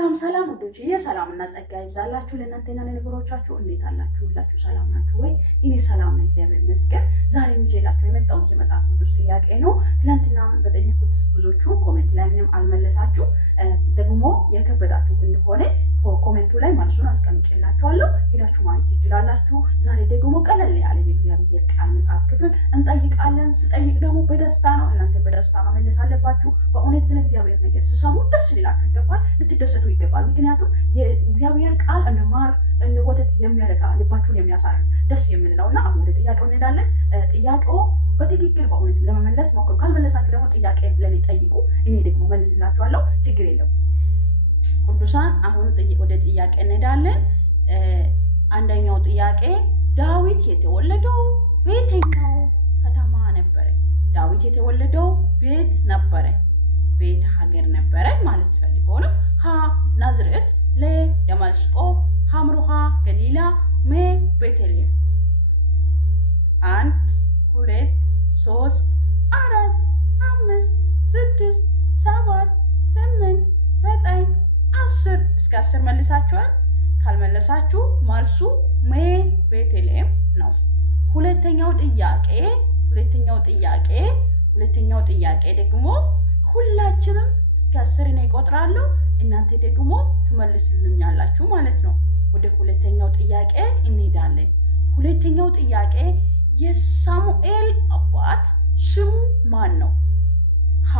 ሰላም ወዶች የሰላምና ጸጋ ይብዛላችሁ ለእናንተና ለነገሮቻችሁ። እንዴት አላችሁ? ሁላችሁ ሰላም ናችሁ ወይ? እኔ ሰላም ነኝ፣ እግዚአብሔር ይመስገን። ዛሬ ይዤላችሁ የመጣሁት የመጽሐፍ ቅዱስ ጥያቄ ነው። ትናንትና በጠየቁት ብዙዎቹ ኮሜንት ላይ ምንም አልመለሳችሁ። ደግሞ የከበዳችሁ እንደሆነ ኮሜንቱ ላይ መልሱን አስቀምጬላችኋለሁ፣ ሄዳችሁ ማየት ትችላላችሁ። ዛሬ ደግሞ ቀለል ያለ የእግዚአብሔር ቃል መጽሐፍ ክፍል እንጠይቃለን። ስጠይቅ ደግሞ በደስታ ነው፣ እናንተ በደስታ መመለስ አለባችሁ። በእውነት ስለ እግዚአብሔር ነገር ስሰሙ ደስ ሊላችሁ ይገባል፣ ልትደሰቱ ይገባል። ምክንያቱም የእግዚአብሔር ቃል እንደ ማር እንደ ወተት የሚያረካ ልባችሁን የሚያሳርፍ ደስ የሚል ነውና አሁን ወደ ጥያቄው እንሄዳለን። ጥያቄው በትክክል በእውነት ለመመለስ ሞክሩ። ካልመለሳችሁ ደግሞ ጥያቄ ለኔ ጠይቁ፣ እኔ ደግሞ መልስላችኋለሁ። ችግር የለም። ቅዱሳን አሁን ወደ ጥያቄ እንሄዳለን። አንደኛው ጥያቄ ዳዊት የተወለደው በየትኛው ከተማ ነበረ? ዳዊት የተወለደው ቤት ነበረ፣ ቤት ሀገር ነበረ ማለት ፈልጎ ነው። ሀ ናዝሬት፣ ለ ደማስቆ፣ ሐምሮሃ ገሊላ፣ ሜ ቤተልሔም። 1 2 3 4 5 6 7 8 9 10 እስከ 10 መልሳችኋል። ካልመለሳችሁ መልሱ ሜ ቤተልሔም ነው። ሁለተኛው ጥያቄ ደግሞ ሁላችንም እስከ 10 ነው እቆጥራለሁ፣ እናንተ ደግሞ ትመልስልኛላችሁ ማለት ነው። ወደ ሁለተኛው ጥያቄ እንሄዳለን። ሁለተኛው ጥያቄ የሳሙኤል አባት ስሙ ማን ነው? ሀ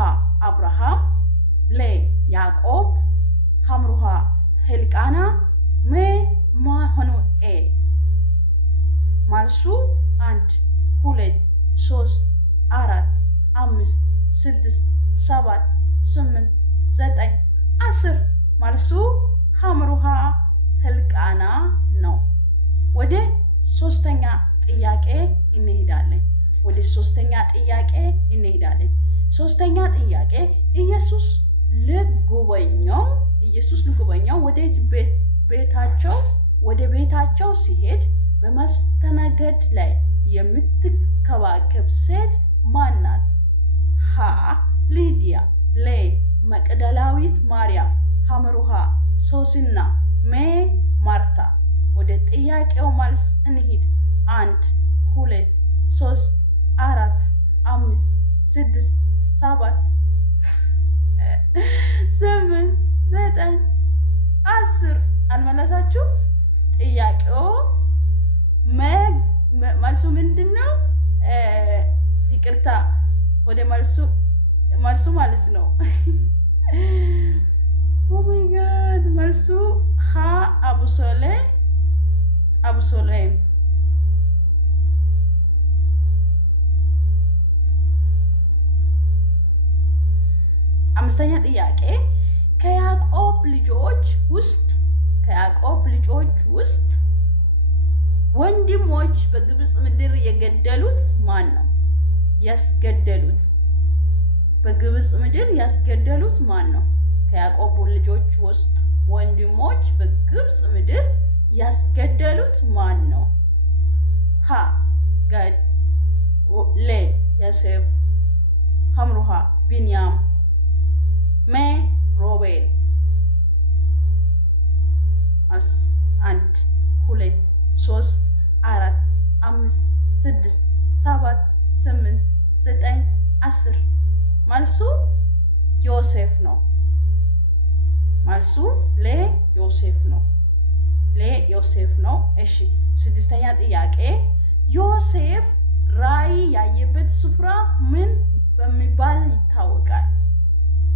አብርሃም፣ ለ ያዕቆብ፣ ሐምሮሃ ሕልቃና፣ ሜ ማኑኤል። መልሱ 1 2 3 4 5 6 7 8 9 10 መልሱ ሐምሮሃ ሕልቃና ነው። ወደ ሶስተኛ ጥያቄ እንሄዳለን። ሶስተኛ ጥያቄ ኢየሱስ ሊጎበኘው ወደ ቤታቸው ሲሄድ በመስተናገድ ላይ የምትከባከብ ሴት ማን ናት? ሀ ሊዲያ፣ ለ መቅደላዊት ማርያም፣ ሐምሮሃ ሶስና፣ ሜ ማርታ። ወደ ጥያቄው መልስ እንሂድ። 1 2 3 4 5 6 7 8 9 10 አልመለሳችሁ? ጥያቄው መልሱ ምንድነው? ይቅርታ፣ ወደ መልሱ ማለት ነው። ኦ ማይ ጋድ፣ መልሱ ሀ አቡሶሌም። አምስተኛ ጥያቄ ከያዕቆብ ልጆች ውስጥ ወንድሞች በግብፅ ምድር የገደሉት ማን ነው? በግብፅ ምድር ያስገደሉት ማን ነው? ከያዕቆብ ልጆች ውስጥ ወንድሞች በግብፅ ምድር ያስገደሉት ማን ነው? ሀ ጋድ፣ ለ ዮሴፍ፣ ሐምሮሃ ቢንያም፣ ሜ ሮቤል። 1 2 3 4 5 6 7 8 9 10 መልሱ ዮሴፍ ነው። መልሱ ለዮሴፍ ነው። እሺ፣ ስድስተኛ ጥያቄ ዮሴፍ ራእይ ያየበት ስፍራ ምን በሚባል ይታወቃል?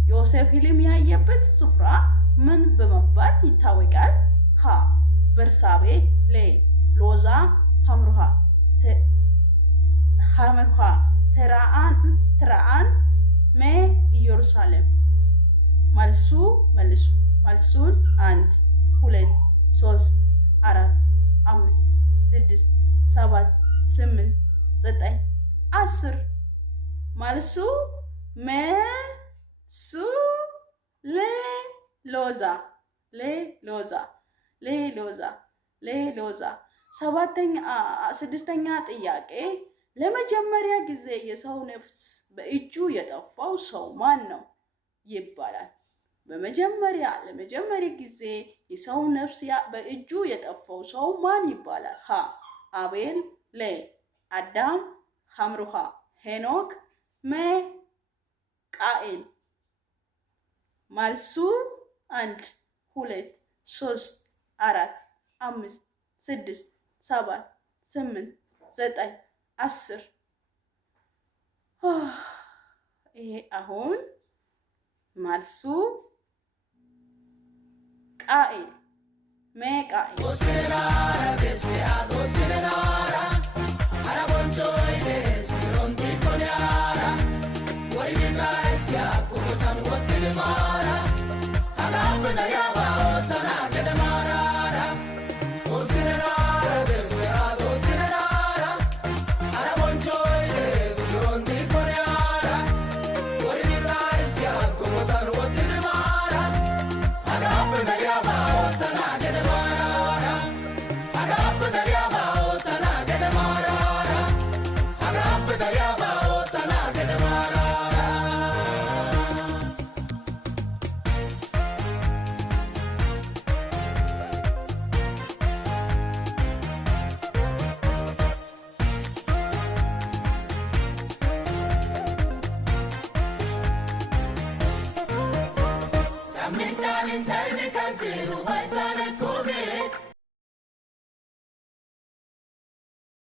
ዮሴፍ ህልም ያየበት ስፍራ ምን በመባል ይታወቃል? ሀ በርሳቤ፣ ለ ሎዛ፣ ሐምሮሃ ትራአን፣ ሜ ኢየሩሳሌም። መልሱን 1 2 3 4 5 6 7 8 9 10 መልሱ ሌሎዛ። ስድስተኛ ጥያቄ ለመጀመሪያ ጊዜ የሰው ነፍስ በእጁ የጠፋው ሰው ማን ነው ይባላል? ለመጀመሪያ ጊዜ የሰው ነፍስ በእጁ የጠፋው ሰው ማን ይባላል? ሀ አቤል፣ ለ አዳም፣ ሐምሩሃ ሄኖክ፣ መ ቃኤል። መልሱ 1 2 3 4 5 6 7 8 9 10 ይሄ አሁን መልሱ ቃኤል መቃኤል Inside